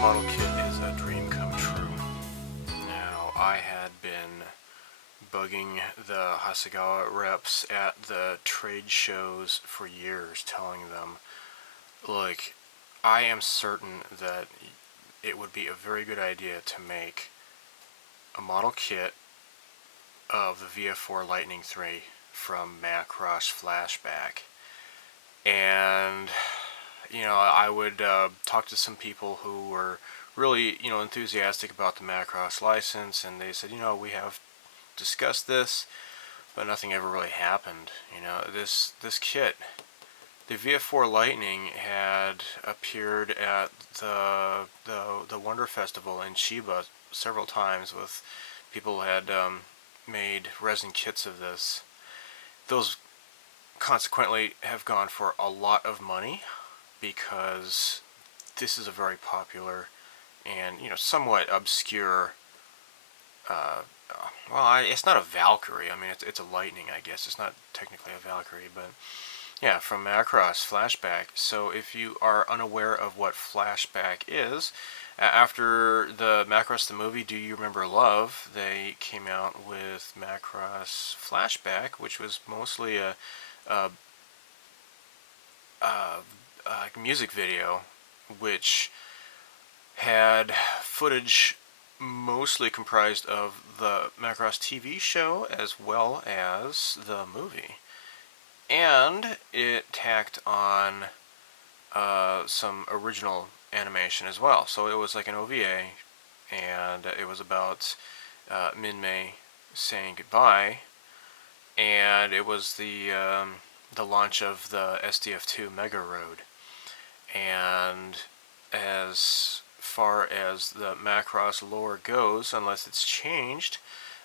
model kit is a dream come true. Now, I had been bugging the Hasegawa reps at the trade shows for years, telling them, look, I am certain that it would be a very good idea to make a model kit of the VF4 Lightning III from Macross Flashback. And I would talk to some people who were really, enthusiastic about the Macross license, and they said, we have discussed this, but nothing ever really happened. This kit, the VF4 Lightning, had appeared at the Wonder Festival in Chiba several times with people who had made resin kits of this. Those consequently have gone for a lot of money, because this is a very popular and somewhat obscure it's not a Valkyrie. I mean, it's a Lightning, I guess. It's not technically a Valkyrie, but yeah, from Macross Flashback. So if you are unaware of what Flashback is, after the Macross the movie Do You Remember Love, they came out with Macross Flashback, which was mostly a music video, which had footage mostly comprised of the Macross TV show as well as the movie. And it tacked on some original animation as well. So it was like an OVA, and it was about Min-Mei saying goodbye, and it was the launch of the SDF2 Mega Road. And as far as the Macross lore goes, unless it's changed,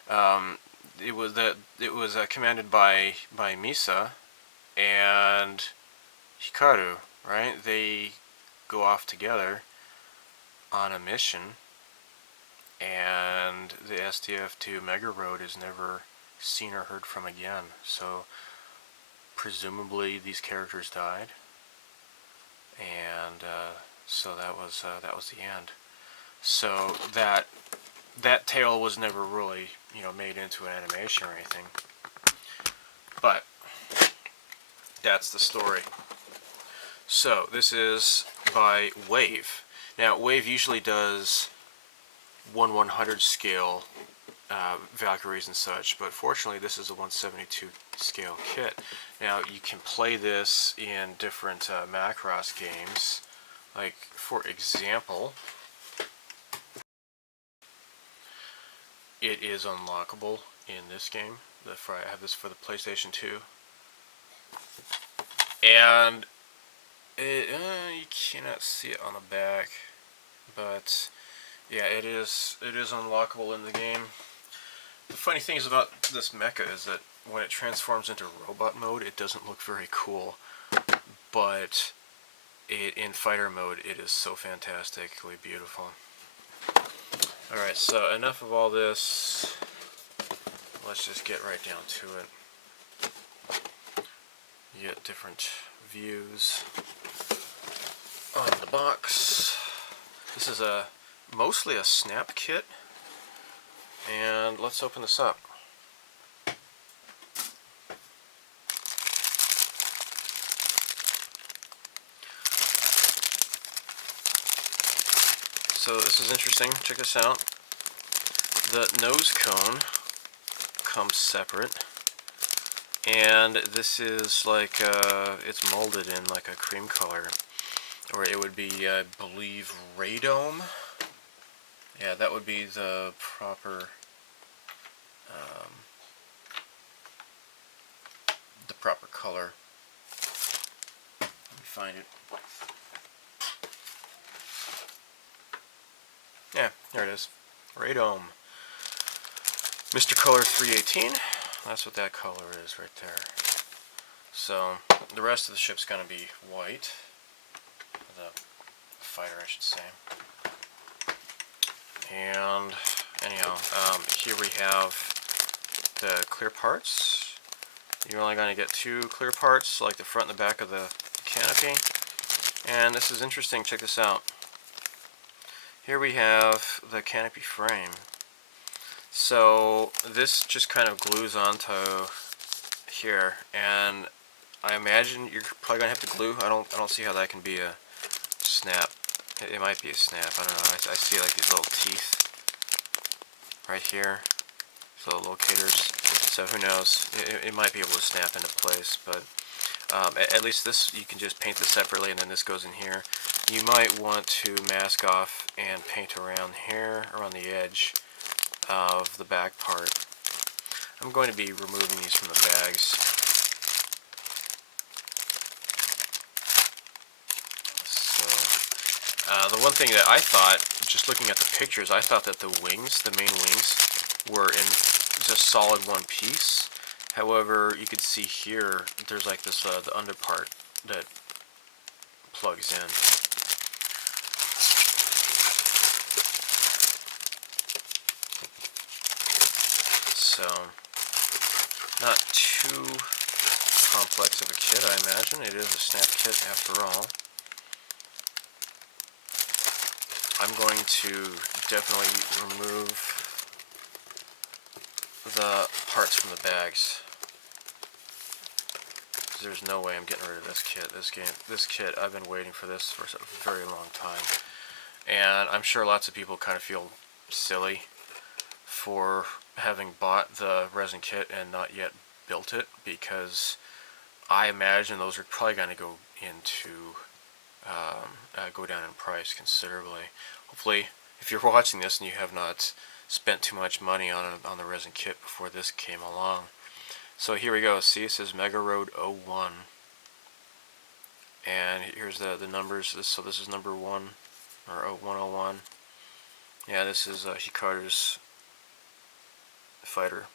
it was commanded by Misa and Hikaru, right? They go off together on a mission, and the SDF2 Mega Road is never seen or heard from again. So presumably these characters died, and so that was the end. So that tale was never really made into an animation or anything, but that's the story. So this is by Wave. Now Wave usually does 1/100 scale Valkyries and such, but fortunately this is a 1/72 scale kit. Now you can play this in different Macross games. Like, for example, it is unlockable in this game. I have this for the PlayStation 2, and you cannot see it on the back, but yeah, it is unlockable in the game. The funny thing is about this mecha is that when it transforms into robot mode, it doesn't look very cool, but in fighter mode, it is so fantastically beautiful. Alright, so enough of all this. Let's just get right down to it. You get different views on the box. This is mostly a snap kit, and let's open this up. So this is interesting. Check this out. The nose cone comes separate, and this is like it's molded in like a cream color, or it would be, I believe, radome. Yeah, that would be the proper color. Let me find it. Yeah, there it is. Radome. Mr. Color 318. That's what that color is right there. So the rest of the ship's going to be white. The fighter, I should say. And anyhow, here we have the clear parts. You're only going to get 2 clear parts, like the front and the back of the canopy. And this is interesting. Check this out. here we have the canopy frame. So this just kind of glues onto here, and I imagine you're probably gonna have to glue. I don't see how that can be a snap. It might be a snap. I don't know. I see like these little teeth right here, so locators. So who knows? It might be able to snap into place, but at least this you can just paint this separately, and then this goes in here. You might want to mask off and paint around here, around the edge of the back part. I'm going to be removing these from the bags. The one thing that I thought, just looking at the pictures, I thought that the wings, the main wings, were in just solid one piece. However, you could see here, there's like this, the under part that plugs in. So, not too complex of a kit, I imagine. It is a snap kit after all. I'm going to definitely remove the parts from the bags. There's no way I'm getting rid of this kit. This kit, I've been waiting for this for a very long time. And I'm sure lots of people kind of feel silly for having bought the resin kit and not yet built it, because I imagine those are probably going to go down in price considerably. Hopefully, if you're watching this and you have not spent too much money on the resin kit before this came along. So here we go. See, it says Mega Road 01, and here's the numbers. So this is number 1, or 101. Yeah, this is Hikaru's fighter.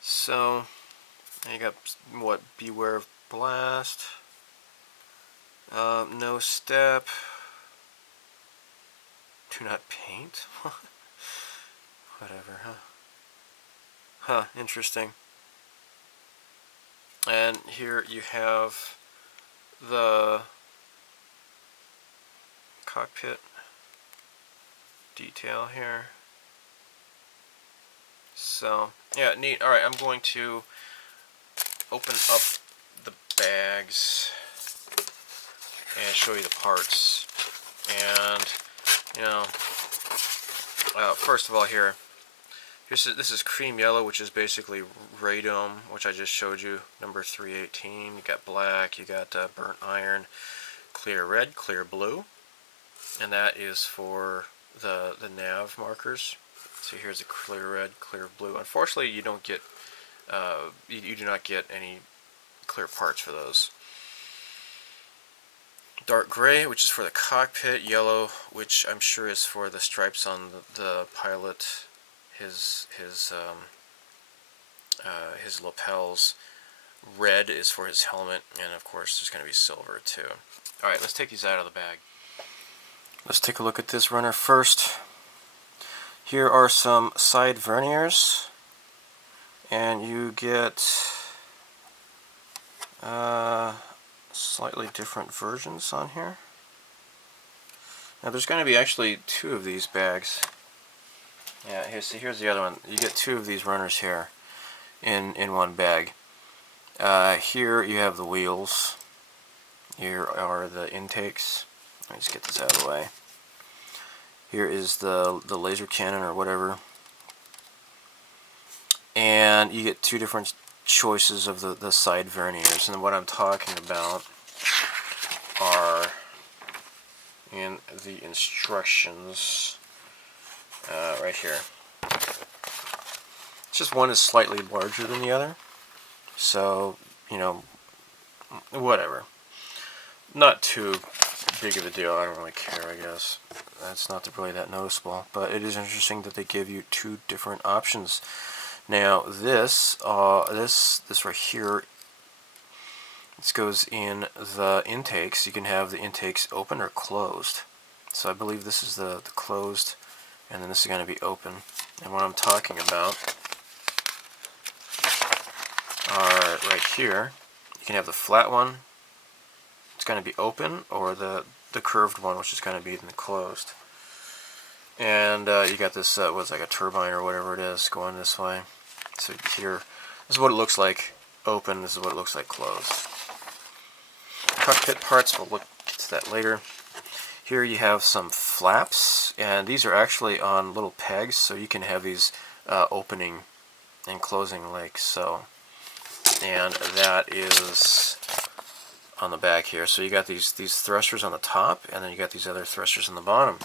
So you got what? Beware of blast. No step. Do not paint. Whatever, huh? Interesting. And here you have the cockpit detail here. So, yeah, neat. Alright, I'm going to open up the bags and show you the parts. And, you know, first of all here, this is cream yellow, which is basically radome, which I just showed you, number 318. You got black, you got burnt iron, clear red, clear blue, and that is for the nav markers. So here's a clear red, clear blue. Unfortunately, you don't get you do not get any clear parts for those. Dark gray, which is for the cockpit. Yellow, which I'm sure is for the stripes on the pilot, his lapels. Red is for his helmet, and of course there's going to be silver too. Alright, let's take these out of the bag. Let's take a look at this runner first. Here are some side verniers, and you get slightly different versions on here. Now there's going to be actually 2 of these bags. Yeah, here's the other one. You get 2 of these runners here in one bag. Here you have the wheels. Here are the intakes. Let me just get this out of the way. Here is the laser cannon or whatever. And you get 2 different choices of the side verniers. And what I'm talking about are in the instructions right here. It's just one is slightly larger than the other. So, you know, whatever. Not too big of a deal. I don't really care, I guess. That's not really that noticeable. But it is interesting that they give you 2 different options. Now, this right here, this goes in the intakes. You can have the intakes open or closed. So I believe this is the closed, and then this is going to be open. And what I'm talking about are right here. You can have the flat one. It's going to be open, or the the curved one, which is going to be in the closed. And you got this, what's like a turbine or whatever it is, going this way. So here, this is what it looks like open, this is what it looks like closed. Cockpit parts, we'll get to that later. Here you have some flaps, and these are actually on little pegs, so you can have these opening and closing like so. And that is on the back here. So you got these thrusters on the top, and then you got these other thrusters on the bottom.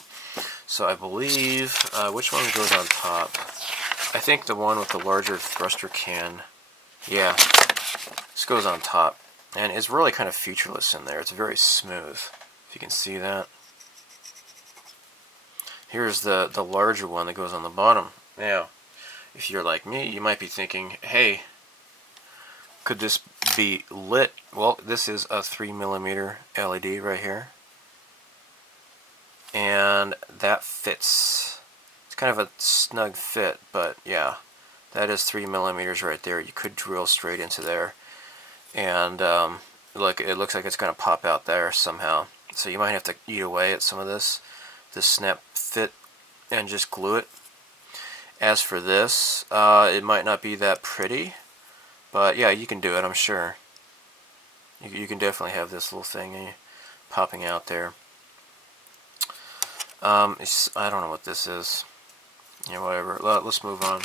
So I believe, which one goes on top? I think the one with the larger thruster can, yeah, this goes on top. And it's really kind of featureless in there. It's very smooth, if you can see that. Here's the larger one that goes on the bottom. Now, if you're like me, you might be thinking, hey, could this be lit? Well, this is a 3mm LED right here. And that fits. It's kind of a snug fit, but yeah, that is 3mm right there. You could drill straight into there. And look, it looks like it's going to pop out there somehow. So you might have to eat away at some of this snap fit and just glue it. As for this, it might not be that pretty, but yeah, you can do it, I'm sure. You can definitely have this little thing popping out there. I don't know what this is. Yeah, whatever. Let's move on.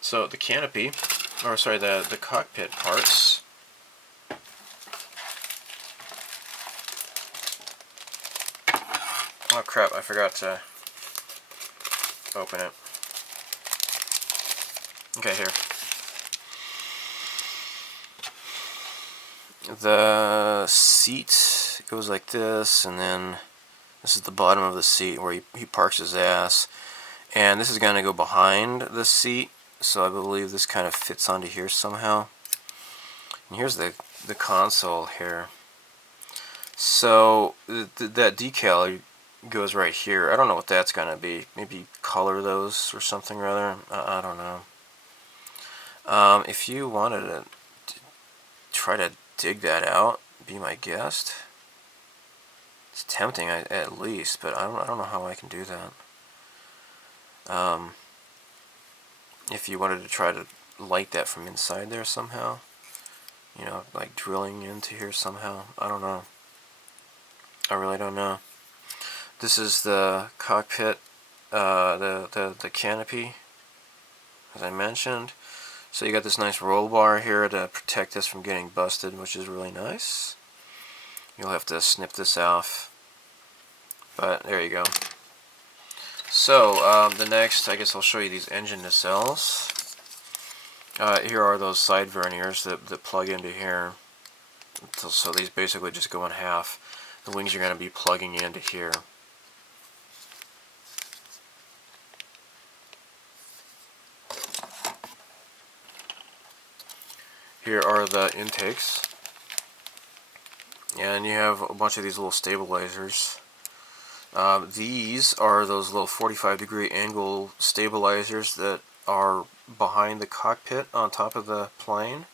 So the canopy, or sorry, the cockpit parts. Oh crap, I forgot to open it. Okay, here. The seat goes like this, and then this is the bottom of the seat where he parks his ass. And this is going to go behind the seat, so I believe this kind of fits onto here somehow. And here's the console here. So that decal goes right here. I don't know what that's going to be. Maybe color those or something rather. I don't know. If you wanted to try to dig that out, be my guest. It's tempting, at least, but I don't know how I can do that. If you wanted to try to light that from inside there somehow, you know, like drilling into here somehow, I don't know. I really don't know. This is the cockpit, the canopy, as I mentioned. So you got this nice roll bar here to protect this from getting busted, which is really nice. You'll have to snip this off, but there you go. So the next, I guess I'll show you these engine nacelles. Here are those side verniers that plug into here. So these basically just go in half. The wings are going to be plugging into here. Here are the intakes, and you have a bunch of these little stabilizers. These are those little 45-degree angle stabilizers that are behind the cockpit on top of the plane.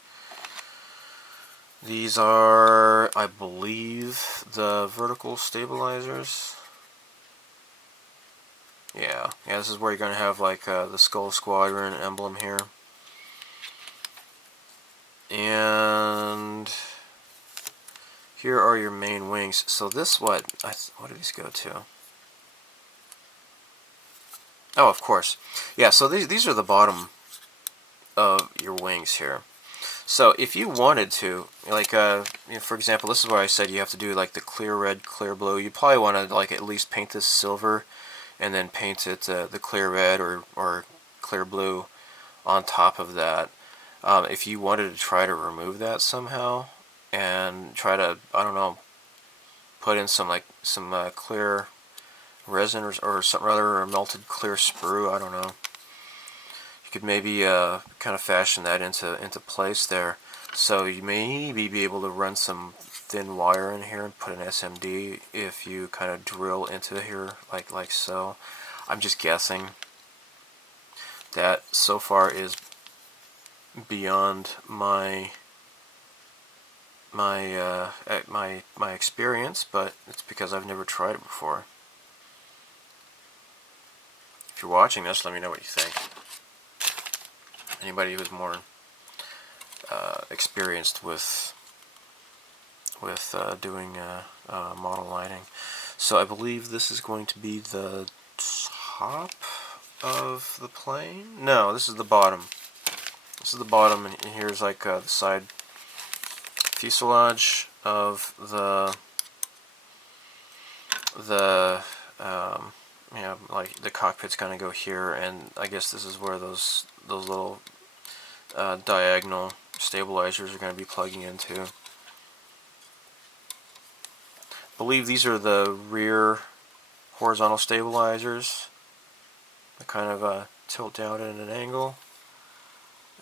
These are, I believe, the vertical stabilizers. Yeah, this is where you're going to have like the Skull Squadron emblem here. And here are your main wings. So this, what do these go to? Oh, of course. Yeah, so these are the bottom of your wings here. So if you wanted to, like, you know, for example, this is where I said you have to do like the clear red, clear blue. You probably want to like at least paint this silver, and then paint it the clear red or clear blue on top of that. If you wanted to try to remove that somehow and try to, I don't know, put in some clear resin or something rather, or melted clear sprue, I don't know. You could maybe kind of fashion that into place there. So you may be able to run some thin wire in here and put an SMD if you kind of drill into here like so. I'm just guessing. That so far is beyond my my experience, but it's because I've never tried it before. If you're watching this, let me know what you think. Anybody who's more experienced with doing model lighting. So I believe this is going to be the top of the plane. No, this is the bottom. This is the bottom, and here's like the side fuselage of the like the cockpit's gonna go here, and I guess this is where those little diagonal stabilizers are going to be plugging into. I believe these are the rear horizontal stabilizers. They kind of tilt down at an angle,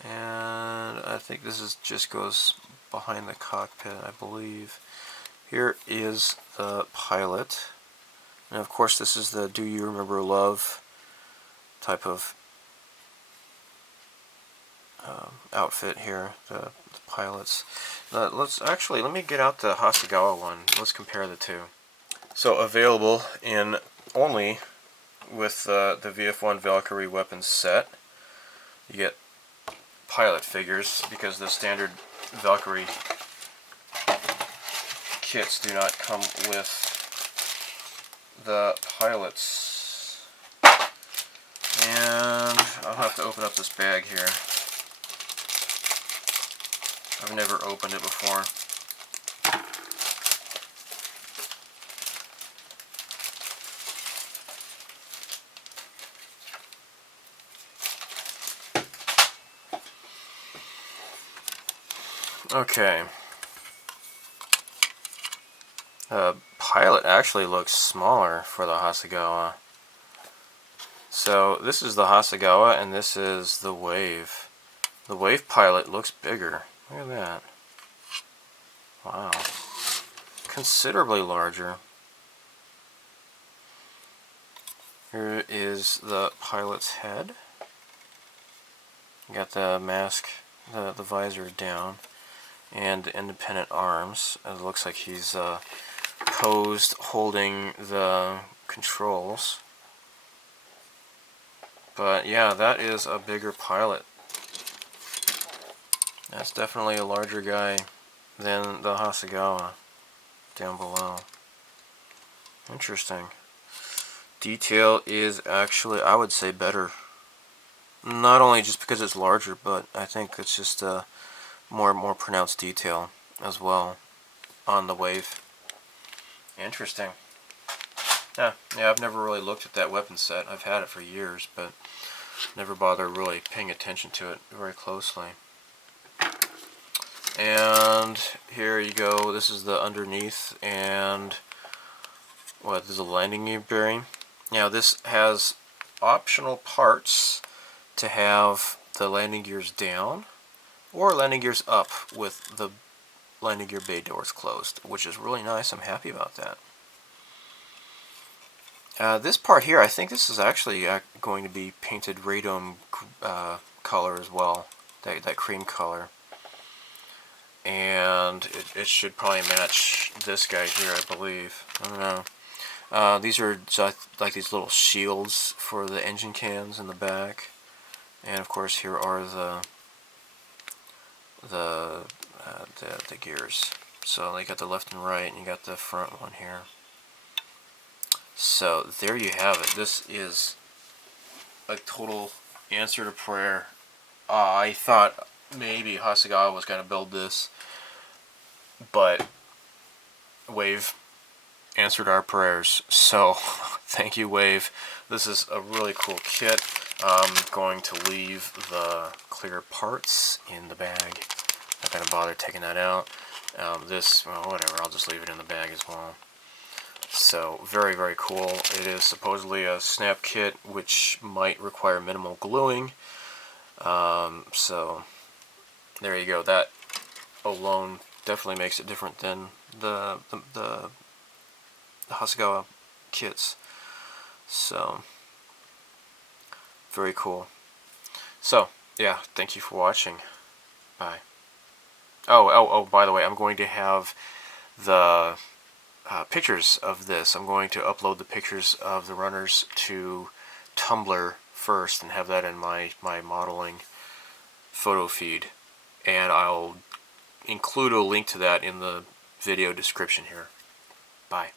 and I think this is just goes behind the cockpit, I believe. Here is the pilot, and of course this is the Do You Remember Love type of outfit here, the pilots. Let me get out the Hasegawa one. Let's compare the two. So available in only with the VF1 Valkyrie weapons set. You get pilot figures because the standard Valkyrie kits do not come with the pilots. And I'll have to open up this bag here. I've never opened it before. Okay. Pilot actually looks smaller for the Hasegawa. So this is the Hasegawa and this is the Wave. The Wave pilot looks bigger. Look at that. Wow. Considerably larger. Here is the pilot's head. You got the mask, the visor down, and the independent arms. It looks like he's posed holding the controls. But yeah, that is a bigger pilot. That's definitely a larger guy than the Hasegawa down below. Interesting. Detail is actually, I would say, better. Not only just because it's larger, but I think it's just a more pronounced detail as well on the Wave. Interesting. Yeah, I've never really looked at that weapon set. I've had it for years, but never bothered really paying attention to it very closely. And here you go. This is the underneath, and what? There's a landing gear bearing. Now this has optional parts to have the landing gears down or landing gears up with the landing gear bay doors closed, which is really nice. I'm happy about that. This part here, I think this is actually going to be painted radome color as well, that cream color. And it should probably match this guy here, I believe. I don't know. These are like these little shields for the engine cans in the back. And of course here are the gears. So you got the left and right, and you got the front one here. So there you have it. This is a total answer to prayer. I thought maybe Hasegawa was going to build this, but Wave answered our prayers. So thank you, Wave. This is a really cool kit. I'm going to leave the clear parts in the bag. Not going to bother taking that out. This, well, whatever, I'll just leave it in the bag as well. So, very, very cool. It is supposedly a snap kit, which might require minimal gluing. So, there you go. That alone definitely makes it different than the Hasegawa kits. So, very cool. So, yeah, thank you for watching. Bye. Oh, by the way, I'm going to have the pictures of this. I'm going to upload the pictures of the runners to Tumblr first and have that in my modeling photo feed. And I'll include a link to that in the video description here. Bye.